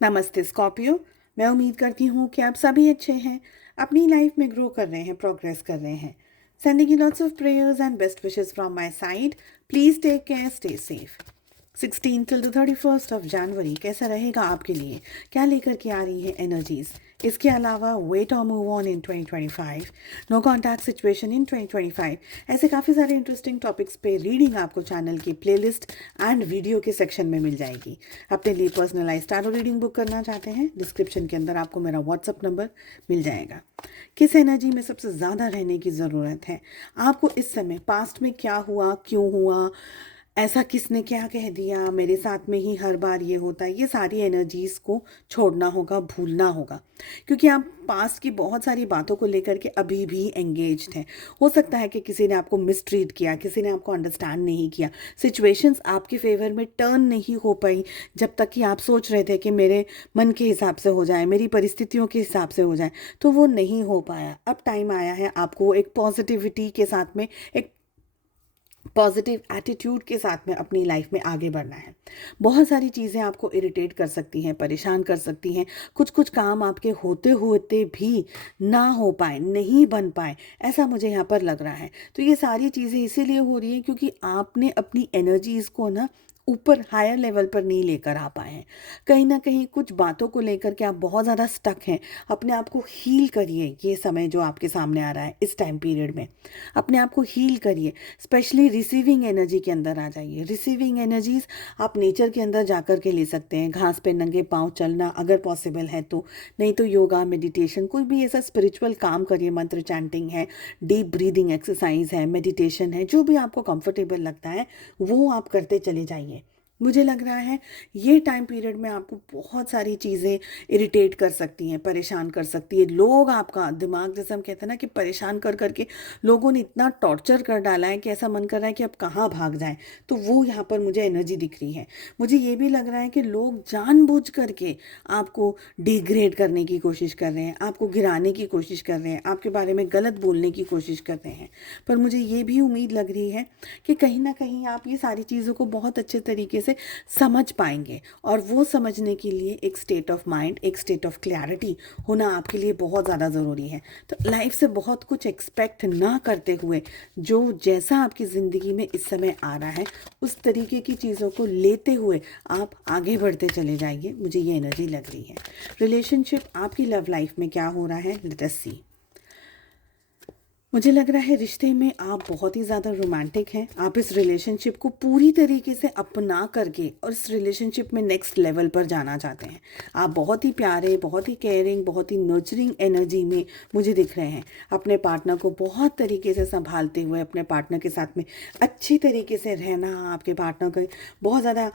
नमस्ते स्कॉर्पियो। मैं उम्मीद करती हूँ कि आप सभी अच्छे हैं, अपनी लाइफ में ग्रो कर रहे हैं, प्रोग्रेस कर रहे हैं। Sending you lots of prayers and best wishes from my side. Please take care, stay safe. 16 till the 31st of January कैसा रहेगा आपके लिए, क्या लेकर के आ रही है एनर्जीज। इसके अलावा वेट और move on in 2025, no contact situation in 2025, ऐसे काफ़ी सारे इंटरेस्टिंग टॉपिक्स पे रीडिंग आपको चैनल की प्लेलिस्ट एंड वीडियो के सेक्शन में मिल जाएगी। अपने लिए पर्सनलाइज टारो रीडिंग बुक करना चाहते हैं, डिस्क्रिप्शन के अंदर आपको मेरा व्हाट्सअप नंबर मिल जाएगा। किस एनर्जी में सबसे ज़्यादा रहने की ज़रूरत है आपको इस समय, पास्ट में क्या हुआ, क्यों हुआ, ऐसा किसने क्या कह दिया, मेरे साथ में ही हर बार ये होता है, ये सारी एनर्जीज़ को छोड़ना होगा, भूलना होगा। क्योंकि आप पास्ट की बहुत सारी बातों को लेकर के अभी भी एंगेज्ड हैं। हो सकता है कि किसी ने आपको मिसट्रीट किया, किसी ने आपको अंडरस्टैंड नहीं किया, सिचुएशंस आपके फेवर में टर्न नहीं हो पाई जब तक कि आप सोच रहे थे कि मेरे मन के हिसाब से हो जाए, मेरी परिस्थितियों के हिसाब से हो जाए, तो वो नहीं हो पाया। अब टाइम आया है आपको एक पॉजिटिविटी के साथ में, एक पॉजिटिव एटीट्यूड के साथ में अपनी लाइफ में आगे बढ़ना है। बहुत सारी चीज़ें आपको इरिटेट कर सकती हैं, परेशान कर सकती हैं, कुछ कुछ काम आपके होते होते भी ना हो पाए, नहीं बन पाए, ऐसा मुझे यहाँ पर लग रहा है। तो ये सारी चीज़ें इसीलिए हो रही हैं क्योंकि आपने अपनी एनर्जीज़ को ना ऊपर हायर लेवल पर नहीं लेकर आ पाए हैं। कहीं ना कहीं कुछ बातों को लेकर के आप बहुत ज़्यादा स्टक हैं। अपने आप को हील करिए, ये समय जो आपके सामने आ रहा है इस टाइम पीरियड में अपने आप को हील करिए। स्पेशली रिसीविंग एनर्जी के अंदर आ जाइए। रिसीविंग एनर्जीज आप नेचर के अंदर जाकर के ले सकते हैं, घास पे नंगे पाँव चलना अगर पॉसिबल है तो, नहीं तो योगा, मेडिटेशन, कोई भी ऐसा स्पिरिचुअल काम करिए। मंत्र चैंटिंग है, डीप ब्रीदिंग एक्सरसाइज है, मेडिटेशन है, जो भी आपको कंफर्टेबल लगता है वो आप करते चले जाइए। मुझे लग रहा है ये टाइम पीरियड में आपको बहुत सारी चीज़ें इरिटेट कर सकती हैं, परेशान कर सकती है। लोग आपका दिमाग, जैसे हम कहते हैं ना कि परेशान कर करके लोगों ने इतना टॉर्चर कर डाला है कि ऐसा मन कर रहा है कि अब कहाँ भाग जाएं। तो वो यहाँ पर मुझे एनर्जी दिख रही है। मुझे ये भी लग रहा है कि लोग जानबूझ करके आपको डिग्रेड करने की कोशिश कर रहे हैं, आपको गिराने की कोशिश कर रहे हैं, आपके बारे में गलत बोलने की कोशिश कर रहे हैं। पर मुझे ये भी उम्मीद लग रही है कि कहीं ना कहीं आप ये सारी चीज़ों को बहुत अच्छे तरीके से समझ पाएंगे। और वो समझने के लिए एक स्टेट ऑफ माइंड, एक स्टेट ऑफ क्लैरिटी होना आपके लिए बहुत ज़्यादा ज़रूरी है। तो लाइफ से बहुत कुछ एक्सपेक्ट ना करते हुए, जो जैसा आपकी ज़िंदगी में इस समय आ रहा है उस तरीके की चीज़ों को लेते हुए आप आगे बढ़ते चले जाइए। मुझे ये एनर्जी लग रही है। रिलेशनशिप, आपकी लव लाइफ में क्या हो रहा है, लेट अस सी। मुझे लग रहा है रिश्ते में आप बहुत ही ज़्यादा रोमांटिक हैं। आप इस रिलेशनशिप को पूरी तरीके से अपना करके और इस रिलेशनशिप में नेक्स्ट लेवल पर जाना चाहते हैं। आप बहुत ही प्यारे, बहुत ही केयरिंग, बहुत ही नर्चरिंग एनर्जी में मुझे दिख रहे हैं। अपने पार्टनर को बहुत तरीके से संभालते हुए, अपने पार्टनर के साथ में अच्छी तरीके से रहना, आपके पार्टनर को बहुत ज़्यादा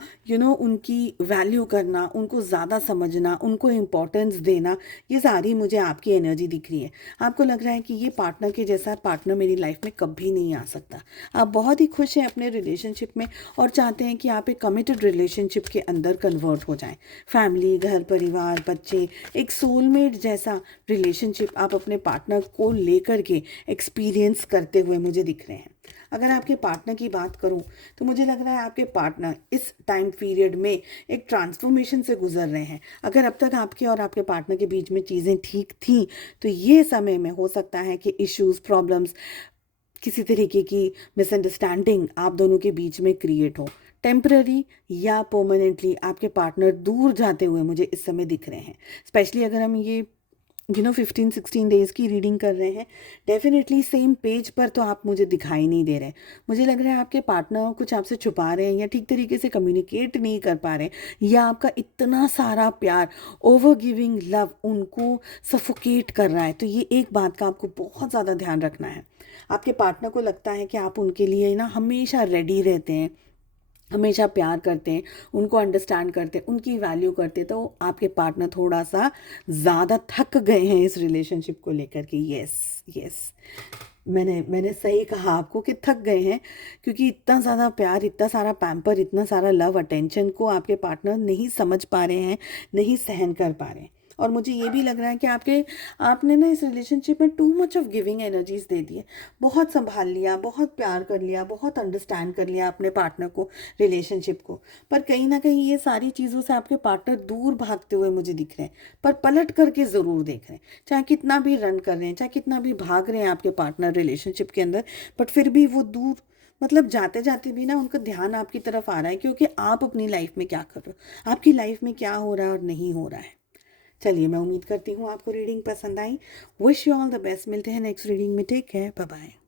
उनकी वैल्यू करना, उनको ज़्यादा समझना, उनको इम्पोर्टेंस देना, ये सारी मुझे आपकी एनर्जी दिख रही है। आपको लग रहा है कि ये पार्टनर के जैसा पार्टनर मेरी लाइफ में कभी नहीं आ सकता। आप बहुत ही खुश हैं अपने रिलेशनशिप में और चाहते हैं कि आप एक कमिटेड रिलेशनशिप के अंदर कन्वर्ट हो जाएं। फैमिली, घर परिवार, बच्चे, एक सोलमेट जैसा रिलेशनशिप आप अपने पार्टनर को लेकर के एक्सपीरियंस करते हुए मुझे दिख रहे हैं। अगर आपके पार्टनर की बात करूं तो मुझे लग रहा है आपके पार्टनर इस टाइम पीरियड में एक ट्रांसफॉर्मेशन से गुजर रहे हैं। अगर अब तक आपके और आपके पार्टनर के बीच में चीज़ें ठीक थी तो ये समय में हो सकता है कि इश्यूज, प्रॉब्लम्स, किसी तरीके की मिसअंडरस्टैंडिंग आप दोनों के बीच में क्रिएट हो। टेम्पररी या परमानेंटली आपके पार्टनर दूर जाते हुए मुझे इस समय दिख रहे हैं। स्पेशली अगर हम ये 15-16 डेज़ की रीडिंग कर रहे हैं, डेफिनेटली सेम पेज पर तो आप मुझे दिखाई नहीं दे रहे। मुझे लग रहा है आपके पार्टनर कुछ आपसे छुपा रहे हैं या ठीक तरीके से कम्युनिकेट नहीं कर पा रहे, या आपका इतना सारा प्यार, ओवर गिविंग लव उनको सफोकेट कर रहा है। तो ये एक बात का आपको बहुत ज़्यादा ध्यान रखना है। आपके पार्टनर को लगता है कि आप उनके लिए ना हमेशा रेडी रहते हैं, हमेशा प्यार करते हैं, उनको अंडरस्टैंड करते हैं, उनकी वैल्यू करते हैं। तो आपके पार्टनर थोड़ा सा ज़्यादा थक गए हैं इस रिलेशनशिप को लेकर के। यस यस, मैंने सही कहा आपको कि थक गए हैं, क्योंकि इतना ज़्यादा प्यार, इतना सारा पैम्पर, इतना सारा लव अटेंशन को आपके पार्टनर नहीं समझ पा रहे हैं, नहीं सहन कर पा रहे हैं। और मुझे ये भी लग रहा है कि आपने ना इस रिलेशनशिप में too much of giving energies दे दी है। बहुत संभाल लिया, बहुत प्यार कर लिया, बहुत अंडरस्टैंड कर लिया अपने पार्टनर को, रिलेशनशिप को। पर कहीं ना कहीं ये सारी चीज़ों से आपके पार्टनर दूर भागते हुए मुझे दिख रहे हैं, पर पलट करके ज़रूर देख रहे हैं। चाहे कितना भी रन कर रहे हैं, चाहे कितना भी भाग रहे हैं आपके पार्टनर रिलेशनशिप के अंदर, बट फिर भी वो दूर, मतलब जाते जाते भी ना उनका ध्यान आपकी तरफ आ रहा है, क्योंकि आप अपनी लाइफ में क्या कर रहे हो, आपकी लाइफ में क्या हो रहा है और नहीं हो रहा है। चलिए, मैं उम्मीद करती हूँ आपको रीडिंग पसंद आई। Wish you all the best. मिलते हैं नेक्स्ट रीडिंग में। Take care, bye bye.